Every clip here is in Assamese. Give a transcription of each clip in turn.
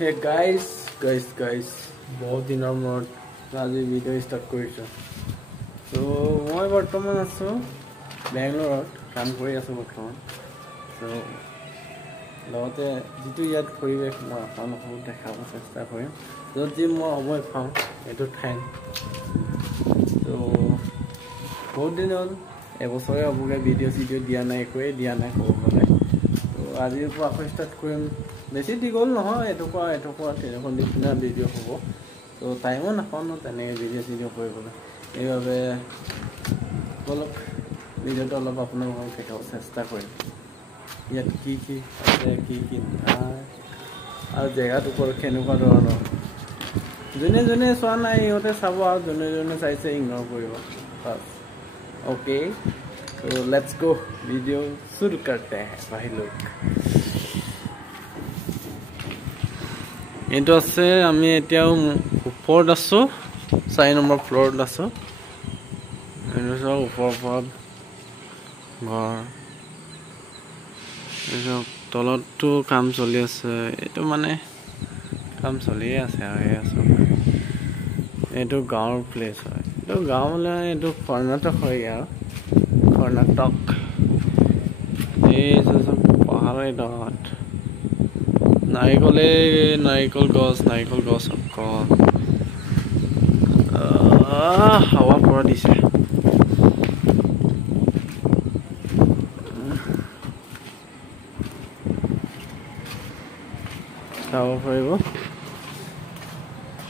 Hey guys, बहुत दिনৰ মূৰত আজি ভিডিঅ' ষ্টাৰ্ট কৰিছো। তো মই বৰ্তমান আছো বেংগলোৰত কাম কৰি আছো বৰ্তমান। তো লগতে যিটো ইয়াত পৰিৱেশ মই আপোনালোকক দেখাব চেষ্টা কৰিম যদি মই সময় পাওঁ এইটো ঠাইত। তো বহুত দিন হ'ল এবছৰে হ'বগে ভিডিঅ' দিয়া নাই, একোৱে দিয়া নাই ক'ব গ'লে। তো আজিৰ পৰা আকৌ ষ্টাৰ্ট কৰিম। বেছি দীঘল নহয়, এটুকুৰা তেনেকুৱা নিচিনা ভিডিঅ' হ'ব। তো টাইমো নাপাওঁ ন তেনেকৈ ভিডিঅ' কৰিবলৈ, সেইবাবে অলপ ভিডিঅ'টো অলপ আপোনালোকক দেখাব চেষ্টা কৰিম। ইয়াত কি আছে কি নাই আৰু জেগাডোখৰ কেনেকুৱা ধৰণৰ। যোনে চোৱা নাই সিহঁতে চাব আৰু যোনে চাইছে ইগন'ৰ কৰিব বাছ। ओके तो लेट्स गो, वीडियो शुरू करते हैं भाई लोग। এইটো আছে আমি এতিয়াও ওপৰত আছো, 4 নম্বৰ ফ্ল'ৰত আছো। এইটো সব ওপৰৰ পৰা ঘৰ, এইটো তলতটো কাম চলি আছে। এইটো মানে কাম চলিয়ে আছে আৰু এইটো গাঁৱৰ প্লেচ হয়। এইটো গাঁও মানে এইটো কৰ্ণাটক হয় আৰু কৰ্ণাটক। এই পাহাৰৰ দত নাৰিকল গছ অকল হাৱা পৰা দিছে। চাব পাৰিব।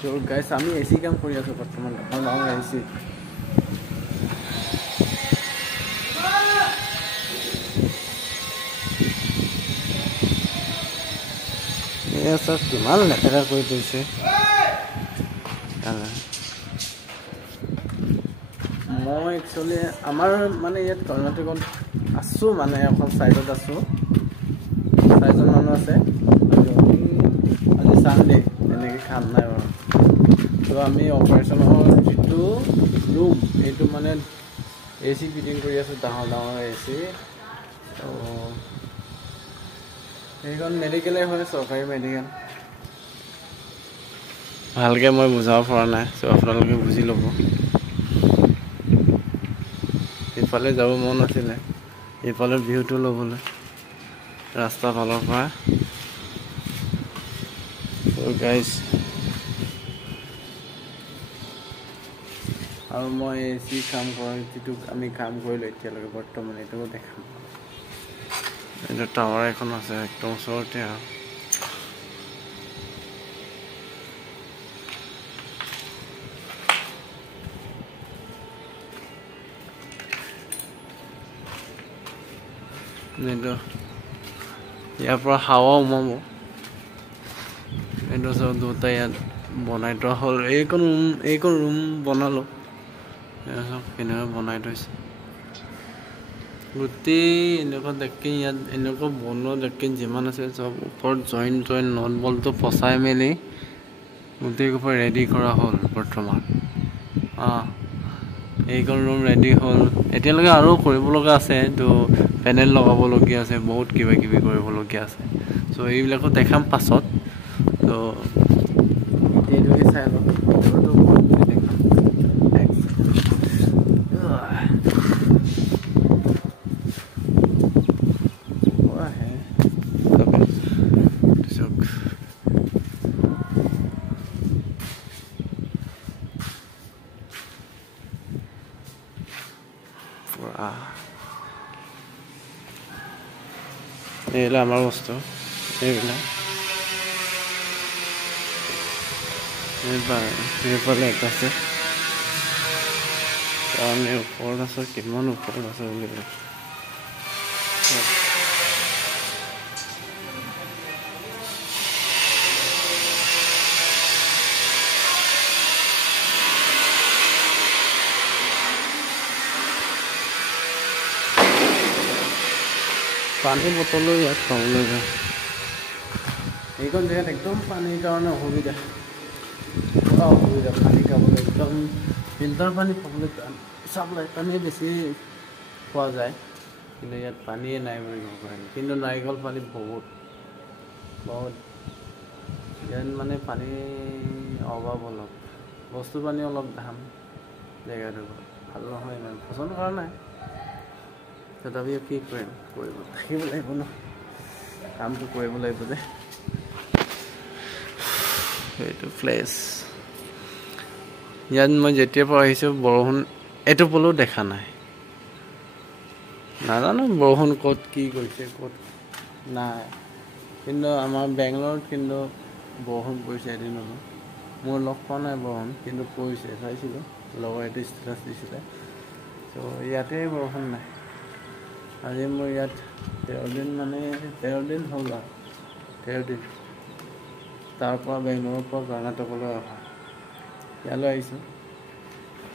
তো গাইছ আমি এচি কাম কৰি আছো বৰ্তমান। আমাৰ এচি চব কিমান লেতেৰা কৰি থৈছে। মই একচুৱেলি আমাৰ মানে ইয়াত কৰ্ণাটকত আছো, মানে এখন চাইডত আছো, 4জন মানুহ আছে। আজি চানডে এনেকৈ কাম নাই বাৰু। তো আমি অপাৰেশ্যনৰ যিটো ৰুম এইটো মানে এচি ফিটিং কৰি আছো, ডাঙৰ এচি। তো সেইখন মেডিকেলে হয়, চৰকাৰী মেডিকেল। ভালকৈ মই বুজাব পৰা নাই, চ' আপোনালোকে বুজি ল'ব। ইফালে যাব মন আছিলে, ইফালে ভিউটো ল'বলৈ ৰাস্তা ফালৰ পৰা। গাইজ আৰু মই এচি কাম কৰা যিটো আমি কাম কৰিলোঁ এতিয়ালৈকে বৰ্তমান এইটো দেখাম। এইটো টাৱাৰ এখন আছে একদম ওচৰতে আৰু ইয়াৰ পৰা হাৱা সোমাব। এইটো চব দুটা ইয়াত বনাই থোৱা হ'ল। এইখন ৰুম বনালোঁ, চব কেনেকৈ বনাই থৈছে। গোটেই এনেকুৱা দেখি ইয়াত এনেকুৱা বনোৱা দেখি যিমান আছে চব ওপৰত জইণ্ট নট বলটো ফচাই মেলি গোটেই ওপৰত ৰেডি কৰা হ'ল বৰ্তমান। এইখন ৰুম ৰেডি হ'ল। এতিয়ালৈকে আৰু কৰিব লগা আছে, তো পেনেল লগাবলগীয়া আছে, বহুত কিবা কিবি কৰিবলগীয়া আছে। চ' এইবিলাকো দেখাম পাছত। তো এইটোকে চাই লওক। এইবিলাক আমাৰ বস্তু, এইবিলাক সেইফালে এটা আছে। আমি ওপৰত আছো, কিমান ওপৰত আছে বুলি পানী বটলো ইয়াত খাবলৈ যায়। এইখন জেগাত একদম পানীৰ কাৰণে অসুবিধা, পানী খাবলৈ একদম ফিল্টাৰ পানী খাবলৈ চাপ্লাই পানী বেছি পোৱা যায়, কিন্তু ইয়াত পানীয়ে নাই বুলি ক'ব পাৰি। কিন্তু নাৰিকল পানী বহুত ইয়াত মানে পানী অভাৱ অলপ বস্তু পানী অলপ দাম জেগাটো ভাল নহয় ইমান পচন্দ কৰা নাই তথাপিও কি কৰিম কৰিব থাকিব লাগিব ন কামটো কৰিব লাগিব যে এইটো প্লেচ ইয়াত মই যেতিয়াৰ পৰা আহিছোঁ বৰষুণ এইটো পলো দেখা নাই নাজানো বৰষুণ ক'ত কি কৰিছে ক'ত নাই কিন্তু আমাৰ বেংগলোৰত কিন্তু বৰষুণ পৰিছে এদিন হ'লেও মোৰ লগ পোৱা নাই বৰষুণ কিন্তু পৰিছে চাইছিলোঁ লগৰ এইটো ষ্টেটাছ দিছিলে ত' ইয়াতে বৰষুণ নাই আজি মোৰ ইয়াত 13 দিন মানে 13 দিন হ'ল আৰু 13 দিন তাৰ পৰা বেংগলোৰৰ পৰা কৰ্ণাটকলৈ অহা ইয়ালৈ আহিছোঁ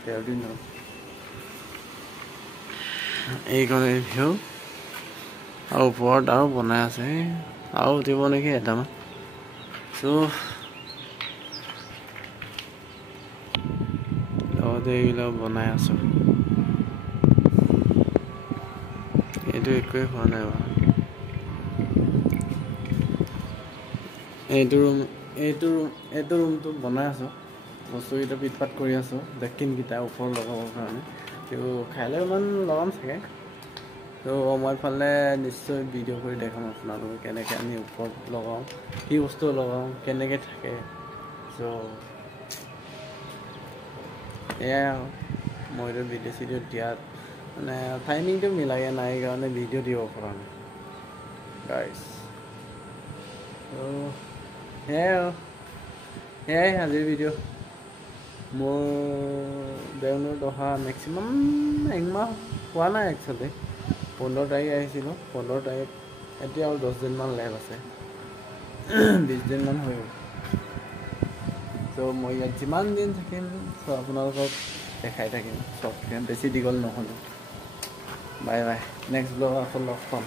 13 দিন হ'ল এইকণ ভিউ আৰু ওপৰত আৰু বনাই আছে আৰু উঠিব নেকি এটামান চ' লগতে এইবিলাক বনাই আছোঁ এইটো একোৱেই হোৱা নাই বাৰু এইটো ৰুমটো বনাই আছোঁ বস্তুকেইটা পিটপাট কৰি আছোঁ ডেকিনকেইটা ওপৰত লগাবৰ কাৰণে কিন্তু খাইলৈ ইমান লগাম চাগে ত' মই ফালে নিশ্চয় ভিডিঅ' কৰি দেখাম আপোনালোকে কেনেকৈ আমি ওপৰত লগাওঁ কি বস্তু লগাওঁ কেনেকৈ থাকে চ' এয়াই আৰু মইতো ভিডিঅ' চিডিঅ' দিয়াত মানে টাইমিংটো মিলাই নাই কাৰণে ভিডিঅ' দিব পৰা নাই গাইছ ত' সেয়াই আজিৰ ভিডিঅ' মোৰ বেংগলোৰত অহা মেক্সিমাম একমাহ হোৱা নাই একচুৱেলি 15 তাৰিখ আহিছিলোঁ 15 তাৰিখ এতিয়া আৰু 10 দিনমান লেট আছে 20 দিনমান হৈ গ'ল ত' মই ইয়াত যিমান দিন থাকিম চ' আপোনালোকক দেখাই থাকিম চব বেছি দীঘল নহ'লে বাই বাই নেক্সট ব্লগ আকৌ লগ পাম